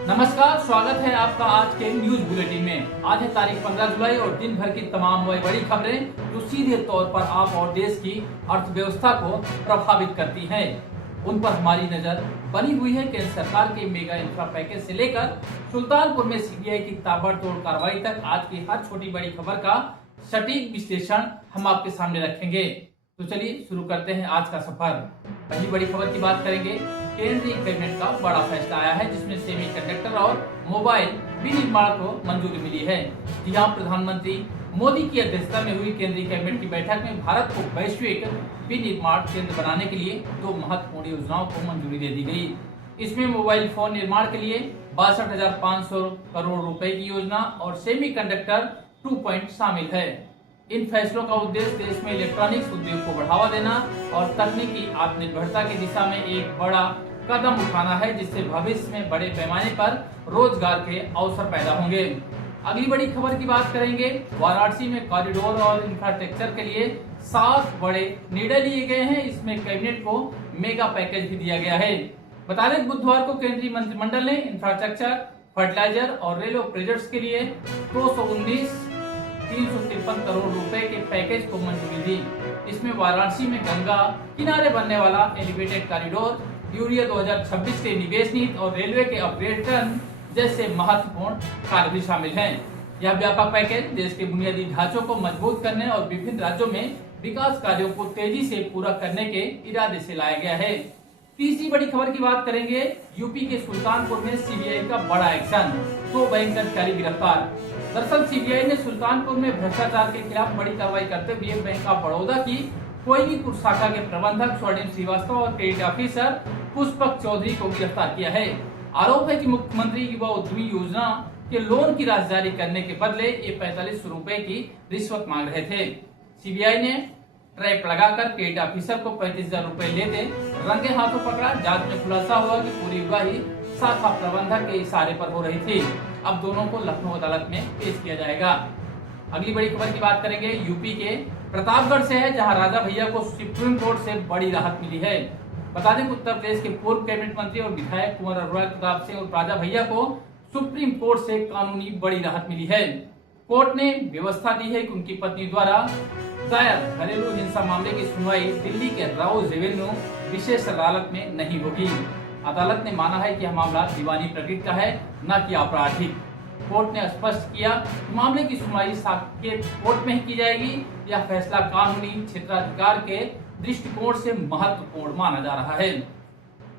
नमस्कार, स्वागत है आपका आज के न्यूज बुलेटिन में। आज है तारीख 15 जुलाई और दिन भर की तमाम बड़ी खबरें जो सीधे तौर पर आप और देश की अर्थव्यवस्था को प्रभावित करती हैं, उन पर हमारी नजर बनी हुई है। केंद्र सरकार के मेगा इंफ्रा पैकेज से लेकर सुल्तानपुर में सीबीआई की ताबड़तोड़ कार्रवाई तक आज की हर छोटी बड़ी खबर का सटीक विश्लेषण हम आपके सामने रखेंगे। तो चलिए शुरू करते हैं आज का सफर। पहली बड़ी खबर की बात करेंगे। केंद्रीय कैबिनेट का बड़ा फैसला आया है जिसमें सेमीकंडक्टर और मोबाइल विनिर्माण को मंजूरी मिली है। यहाँ प्रधानमंत्री मोदी की अध्यक्षता में हुई केंद्रीय कैबिनेट की बैठक में भारत को वैश्विक विनिर्माण केंद्र बनाने के लिए 2 महत्वपूर्ण योजनाओं को मंजूरी दे दी गई। इसमें मोबाइल फोन निर्माण के लिए 62,500 करोड़ रुपए की योजना और सेमीकंडक्टर 2 पॉइंट शामिल है। इन फैसलों का उद्देश्य देश में इलेक्ट्रॉनिक्स उद्योग को बढ़ावा देना और तकनीकी आत्मनिर्भरता की दिशा में एक बड़ा कदम उठाना है, जिससे भविष्य में बड़े पैमाने पर रोजगार के अवसर पैदा होंगे। अगली बड़ी खबर की बात करेंगे। वाराणसी में कॉरिडोर और इंफ्रास्ट्रक्चर के लिए 7 बड़े निर्णय लिए गए हैं। इसमें कैबिनेट को मेगा पैकेज भी दिया गया है। बता दें बुधवार को केंद्रीय मंत्रिमंडल ने इंफ्रास्ट्रक्चर, फर्टिलाइजर और रेलवे प्रोजेक्ट्स के लिए 353 करोड़ रुपए के पैकेज को मंजूरी दी। इसमें वाराणसी में गंगा किनारे बनने वाला एलिवेटेड कॉरिडोर, यूरिया 2026 के निवेश नीति और रेलवे के अपग्रेडेशन जैसे महत्वपूर्ण कार्य भी शामिल हैं। यह व्यापक पैकेज देश के बुनियादी ढांचों को मजबूत करने और विभिन्न राज्यों में विकास कार्यों को तेजी से पूरा करने के इरादे से लाया गया है। तीसरी बड़ी खबर की बात करेंगे। यूपी के सुल्तानपुर में सीबीआई का बड़ा एक्शन, 2 बैंक अधिकारी गिरफ्तार। दरअसल सीबीआई ने सुल्तानपुर में भ्रष्टाचार के खिलाफ बड़ी कार्रवाई करते हुए बैंक ऑफ बड़ौदा की कोयलीपुर शाखा के प्रबंधक स्वर्णिम श्रीवास्तव और क्रेडिट ऑफिसर पुष्पक चौधरी को गिरफ्तार किया है। आरोप है कि मुख्यमंत्री युवा उद्यमी योजना के लोन की राशि जारी करने के बदले ये 45 रुपए की रिश्वत मांग रहे थे। सीबीआई ने ट्रैप लगाकर क्रेडिट ऑफिसर को 35,000 रुपए लेते रंगे हाथों पकड़ा। जांच में खुलासा हुआ कि पूरी उगाही शाखा प्रबंधक के इशारे पर हो रही थी। अब दोनों को लखनऊ अदालत में पेश किया जाएगा। अगली बड़ी खबर की बात करेंगे। यूपी के प्रतापगढ़ से है, जहां राजा भैया को सुप्रीम कोर्ट से बड़ी राहत मिली है। बता दें उत्तर प्रदेश के पूर्व कैबिनेट मंत्री और विधायक कुंवर अनुराग प्रताप सिंह और राजा भैया को सुप्रीम कोर्ट से कानूनी बड़ी राहत मिली है। कोर्ट ने व्यवस्था दी है कि उनकी पत्नी द्वारा दायर घरेलू हिंसा मामले की सुनवाई दिल्ली के राउज रेवेन्यू विशेष अदालत में नहीं होगी। अदालत ने माना है कि यह मामला दीवानी प्रकृति का है, न कि आपराधिक। कोर्ट ने स्पष्ट किया कि मामले की सुनवाई साकेत कोर्ट में ही की जाएगी। यह फैसला कानूनी क्षेत्राधिकार के दृष्टिकोण से महत्वपूर्ण माना जा रहा है।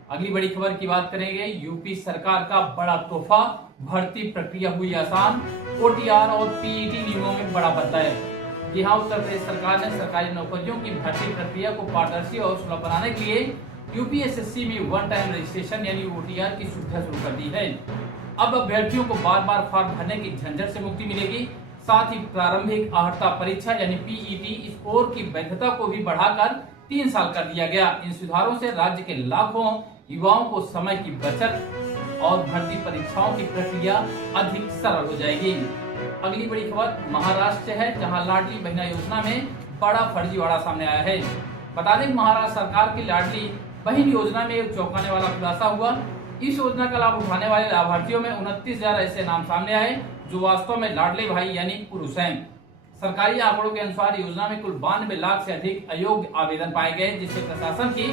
अगली बड़ी खबर की बात करेंगे। यूपी सरकार का बड़ा तोहफा, भर्ती प्रक्रिया हुई आसान, ओटीआर और पीईटी नियमों में बड़ा बदलाव। यहाँ उत्तर प्रदेश सरकार ने सरकारी नौकरियों की भर्ती प्रक्रिया को पारदर्शी और सुलभ बनाने के लिए यूपीएसएससी में वन टाइम रजिस्ट्रेशन यानी ओटीआर की सुविधा शुरू कर दी है। अब अभ्यर्थियों को बार बार फॉर्म भरने की झंझट से मुक्ति मिलेगी। साथ ही प्रारंभिक अर्हता परीक्षा यानी पीईटी स्कोर की वैधता को भी बढ़ाकर 3 साल कर दिया गया। इन सुधारों से राज्य के लाखों युवाओं को समय की बचत और भर्ती परीक्षाओं की प्रक्रिया अधिक सरल हो जाएगी। अगली बड़ी खबर महाराष्ट्र से है, जहां लाडली बहना योजना में बड़ा फर्जीवाड़ा सामने आया है। बता दें महाराष्ट्र सरकार की लाडली बहन योजना में एक चौंकाने वाला खुलासा हुआ। इस योजना का लाभ उठाने वाले लाभार्थियों में 29,000 ऐसे नाम सामने आए जो वास्तव में लाडले भाई यानी पुरुष हैं। सरकारी आंकड़ों के अनुसार योजना में कुल 92 लाख से अधिक अयोग्य आवेदन पाए गए, जिससे प्रशासन की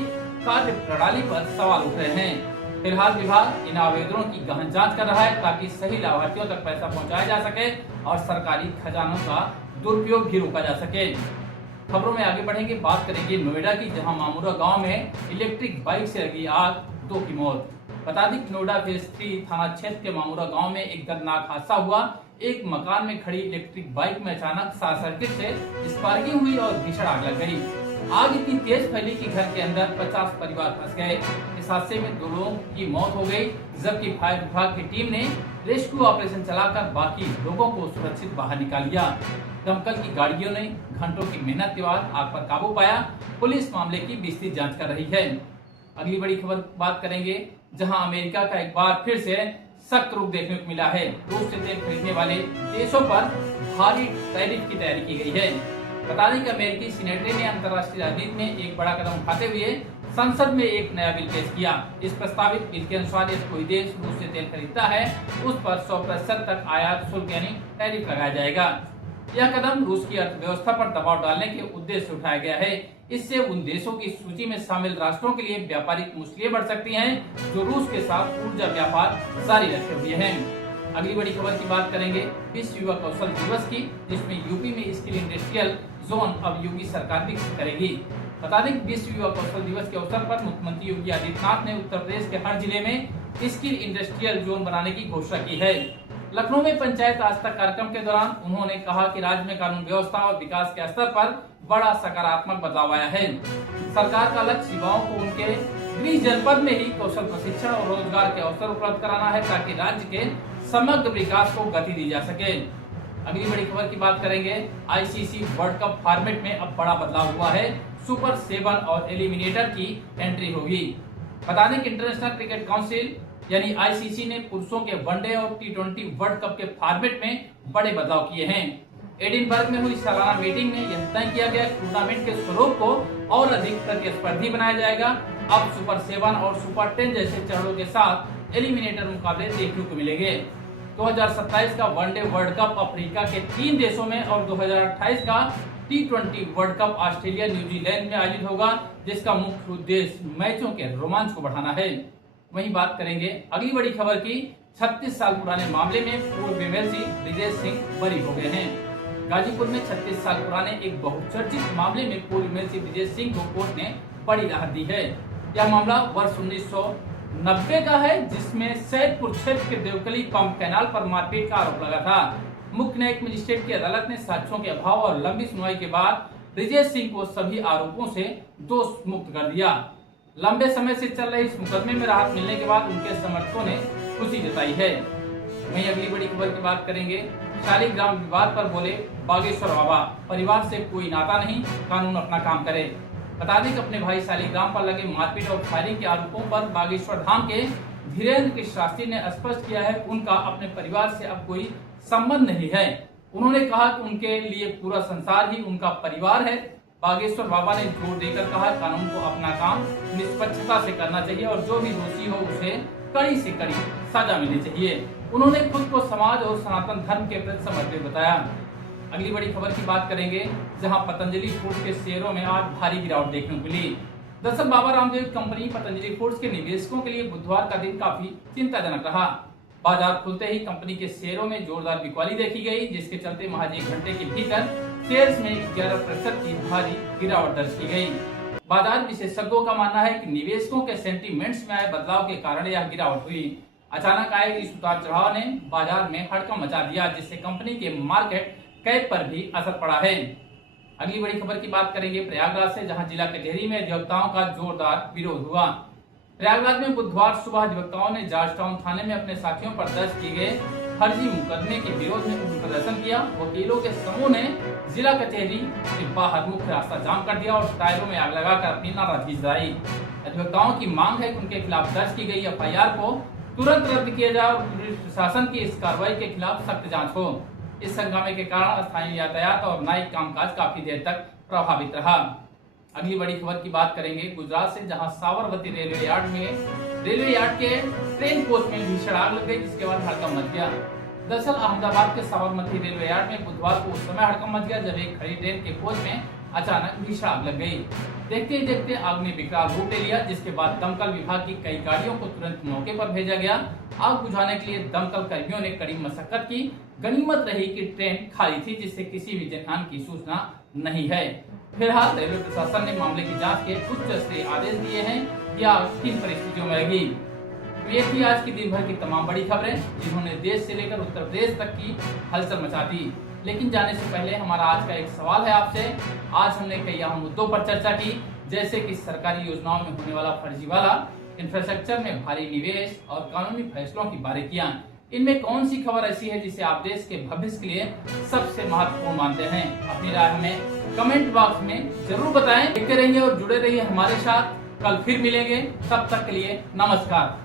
कार्य प्रणाली पर सवाल उठ रहे हैं। फिलहाल विभाग इन आवेदनों की गहन जांच कर रहा है ताकि सही लाभार्थियों तक पैसा पहुंचाया जा सके और सरकारी खजानों का दुरुपयोग भी रोका जा सके। खबरों में आगे बढ़ेंगे, बात करेंगे नोएडा की, जहां मामूरा गांव में इलेक्ट्रिक बाइक से लगी आग, 2 की मौत। बता दें नोएडा फेज 3 थाना क्षेत्र के मामूरा गांव में एक दर्दनाक हादसा हुआ। एक मकान में खड़ी इलेक्ट्रिक बाइक में अचानक शॉर्ट सर्किट से स्पार्किंग हुई और भीषण आग लग गई। आग इतनी तेज फैली कि घर के अंदर 50 परिवार फंस गए। इस हादसे में 2 लोगों की मौत हो गई, जबकि फायर विभाग की टीम ने रेस्क्यू ऑपरेशन चलाकर बाकी लोगों को सुरक्षित बाहर निकाल लिया। दमकल की गाड़ियों ने घंटों की मेहनत के बाद आग पर काबू पाया। पुलिस मामले की विस्तृत जांच कर रही है। अगली बड़ी खबर बात करेंगे, जहां अमेरिका का एक बार फिर से सख्त रुख देखने को मिला है। रूस से तेल खरीदने वाले देशों पर भारी टैरिफ की तैयारी की गई है। बता दें कि अमेरिकी सीनेट ने अंतर्राष्ट्रीय राजनीति में एक बड़ा कदम उठाते हुए संसद में एक नया बिल पेश किया। इस प्रस्तावित बिल के अनुसार यदि कोई देश रूस से तेल खरीदता है उस पर 100% तक आयात शुल्क यानी टैरिफ लगाया जाएगा। यह कदम रूस की अर्थव्यवस्था पर दबाव डालने के उद्देश्य से उठाया गया है। इससे उन देशों की सूची में शामिल राष्ट्रों के लिए व्यापारिक मुश्किलें बढ़ सकती हैं जो रूस के साथ ऊर्जा व्यापार जारी रखे हुए हैं। अगली बड़ी खबर की बात करेंगे विश्व युवा कौशल दिवस की, जिसमें यूपी में स्किल इंडस्ट्रियल जोन अब योगी सरकार विकसित करेगी। बता दें कि विश्व युवा कौशल दिवस के अवसर पर मुख्यमंत्री योगी आदित्यनाथ ने उत्तर प्रदेश के हर जिले में स्किल इंडस्ट्रियल जोन बनाने की घोषणा की है। लखनऊ में पंचायत आज तक कार्यक्रम के दौरान उन्होंने कहा कि राज्य में कानून व्यवस्था और विकास के स्तर पर बड़ा सकारात्मक बदलाव आया है। सरकार का लक्ष्य युवाओं को उनके गृह जनपद में ही कौशल प्रशिक्षण और रोजगार के अवसर उपलब्ध कराना है ताकि राज्य के समग्र विकास को गति दी जा सके। अगली बड़ी खबर की बात करेंगे आईसीसी वर्ल्ड कप फॉर्मेट में अब बड़ा बदलाव हुआ है। सुपर 7 और एलिमिनेटर की एंट्री होगी। बता दें कि इंटरनेशनल क्रिकेट काउंसिल यानी आईसीसी ने पुरुषों के वनडे और टी20 वर्ल्ड कप के फॉर्मेट में बड़े बदलाव किए हैं। एडिनबर्ग में हुई सालाना मीटिंग में यह तय किया गया टूर्नामेंट के स्वरूप को और अधिक प्रतिस्पर्धी बनाया जाएगा। अब सुपर 7 और सुपर 10 जैसे चरणों के साथ एलिमिनेटर मुकाबले देखने को मिलेंगे। 2027 का वनडे वर्ल्ड कप अफ्रीका के 3 देशों में और 2028 का टी20 वर्ल्ड कप ऑस्ट्रेलिया न्यूजीलैंड में आयोजित होगा, जिसका मुख्य उद्देश्य मैचों के रोमांच को बढ़ाना है। वहीं बात करेंगे अगली बड़ी खबर की 36 साल पुराने मामले में पूर्व एमएलसी ब्रिजेश सिंह बरी हो गए हैं। गाजीपुर में 36 साल पुराने एक बहुचर्चित मामले में पूर्व एमएलसी ब्रिजेश सिंह को कोर्ट ने बड़ी राहत दी है। यह मामला वर्ष 1990 का है, जिसमें सैदपुर क्षेत्र के देवकली पंप कैनाल पर मारपीट का आरोप लगा था। मुख्य न्यायिक मजिस्ट्रेट की अदालत ने साक्ष्यों के अभाव और लंबी सुनवाई के बाद ब्रिजेश सिंह को सभी आरोपों से दोष मुक्त कर दिया। लंबे समय से चल रहे इस मुकदमे में राहत मिलने के बाद उनके समर्थकों ने खुशी जताई है। वहीं अगली बड़ी खबर की बात करेंगे शालिग्राम विवाद पर बोले बागेश्वर बाबा, परिवार से कोई नाता नहीं, कानून अपना काम करे। बता दें कि अपने भाई शालिग्राम पर लगे मारपीट और फायरिंग के आरोपों पर बागेश्वर धाम के धीरेन्द्र कृष्ण शास्त्री ने स्पष्ट किया है उनका अपने परिवार से अब कोई संबंध नहीं है। उन्होंने कहा कि उनके लिए पूरा संसार ही उनका परिवार है। बागेश्वर बाबा ने जोर देकर कहा कानून को अपना काम निष्पक्षता से करना चाहिए और जो भी दोषी हो उसे कड़ी से कड़ी सजा मिलनी चाहिए। उन्होंने खुद को समाज और सनातन धर्म के प्रति समर्पित बताया। अगली बड़ी खबर की बात करेंगे जहां पतंजलि फूड्स के शेयरों में आज भारी गिरावट देखने को मिली। दरअसल बाबा रामदेव कंपनी पतंजलि फूड्स के निवेशकों के लिए बुधवार का दिन काफी चिंताजनक रहा। बाजार खुलते ही कंपनी के शेयरों में जोरदार बिकवाली देखी गई, जिसके चलते महज 1 घंटे के भीतर शेयर्स में 11% की भारी गिरावट दर्ज की गई। बाजार विशेषज्ञों का मानना है कि निवेशकों के सेंटीमेंट्स में आए बदलाव के कारण यह गिरावट हुई। अचानक आए इस उतार चढ़ाव ने बाजार में हड़कंप मचा दिया, जिससे कंपनी के मार्केट कैप पर भी असर पड़ा है। अगली बड़ी खबर की बात करेंगे प्रयागराज से, जहां जिला कचहरी में अधिवक्ताओं का जोरदार विरोध हुआ। प्रयागराज में बुधवार सुबह अधिवक्ताओं ने जॉर्ज टाउन थाने में अपने साथियों पर दर्ज किए गए फर्जी मुकदमे के विरोध में उग्र प्रदर्शन किया। वकीलों के समूह ने जिला कचहरी के बाहर मुख्य रास्ता जाम कर दिया और टायरों में आग लगाकर अपनी नाराजगी जताई। अधिवक्ताओं की मांग है कि उनके खिलाफ दर्ज की गई एफआईआर को तुरंत रद्द किया जाए और पुलिस प्रशासन की इस कार्रवाई के खिलाफ सख्त जांच हो। इस हंगामे के कारण स्थानीय यातायात और न्यायिक कामकाज काफी देर तक प्रभावित रहा। अगली बड़ी खबर की बात करेंगे गुजरात से, जहां साबरमती रेलवे यार्ड के ट्रेन कोच में भीषण आग लग गई, जिसके बाद हड़कंप मच गया। दरअसल अहमदाबाद के साबरमती रेलवे यार्ड में बुधवार को उस समय हड़कंप मच गया जब एक खड़ी ट्रेन के कोच में अचानक भीषण आग लग गई। देखते ही देखते आग ने विकराल रूप ले लिया, जिसके बाद दमकल विभाग की कई गाड़ियों को तुरंत मौके पर भेजा गया। आग बुझाने के लिए दमकल कर्मियों ने कड़ी मशक्कत की। गनीमत रही कि ट्रेन खाली थी, जिससे किसी भी जनहानि की सूचना नहीं है। फिलहाल रेलवे प्रशासन ने मामले की जांच के उच्च स्तरीय आदेश दिए हैं कि आग किन परिस्थितियों में लगी। तो ये थी आज की दिन भर की तमाम बड़ी खबरें, जिन्होंने देश से लेकर उत्तर प्रदेश तक की हलचल मचा दी। लेकिन जाने से पहले हमारा आज का एक सवाल है आपसे। आज हमने कई अहम मुद्दों पर चर्चा की, जैसे कि सरकारी योजनाओं में होने वाला फर्जीवाड़ा, इंफ्रास्ट्रक्चर में भारी निवेश और कानूनी फैसलों की बारीकियां। इनमें कौन सी खबर ऐसी है जिसे आप देश के भविष्य के लिए सबसे महत्वपूर्ण मानते हैं? अपनी राय हमें कमेंट बॉक्स में जरूर बताएं। देखते रहिए और जुड़े रहिए हमारे साथ। कल फिर मिलेंगे, तब तक के लिए नमस्कार।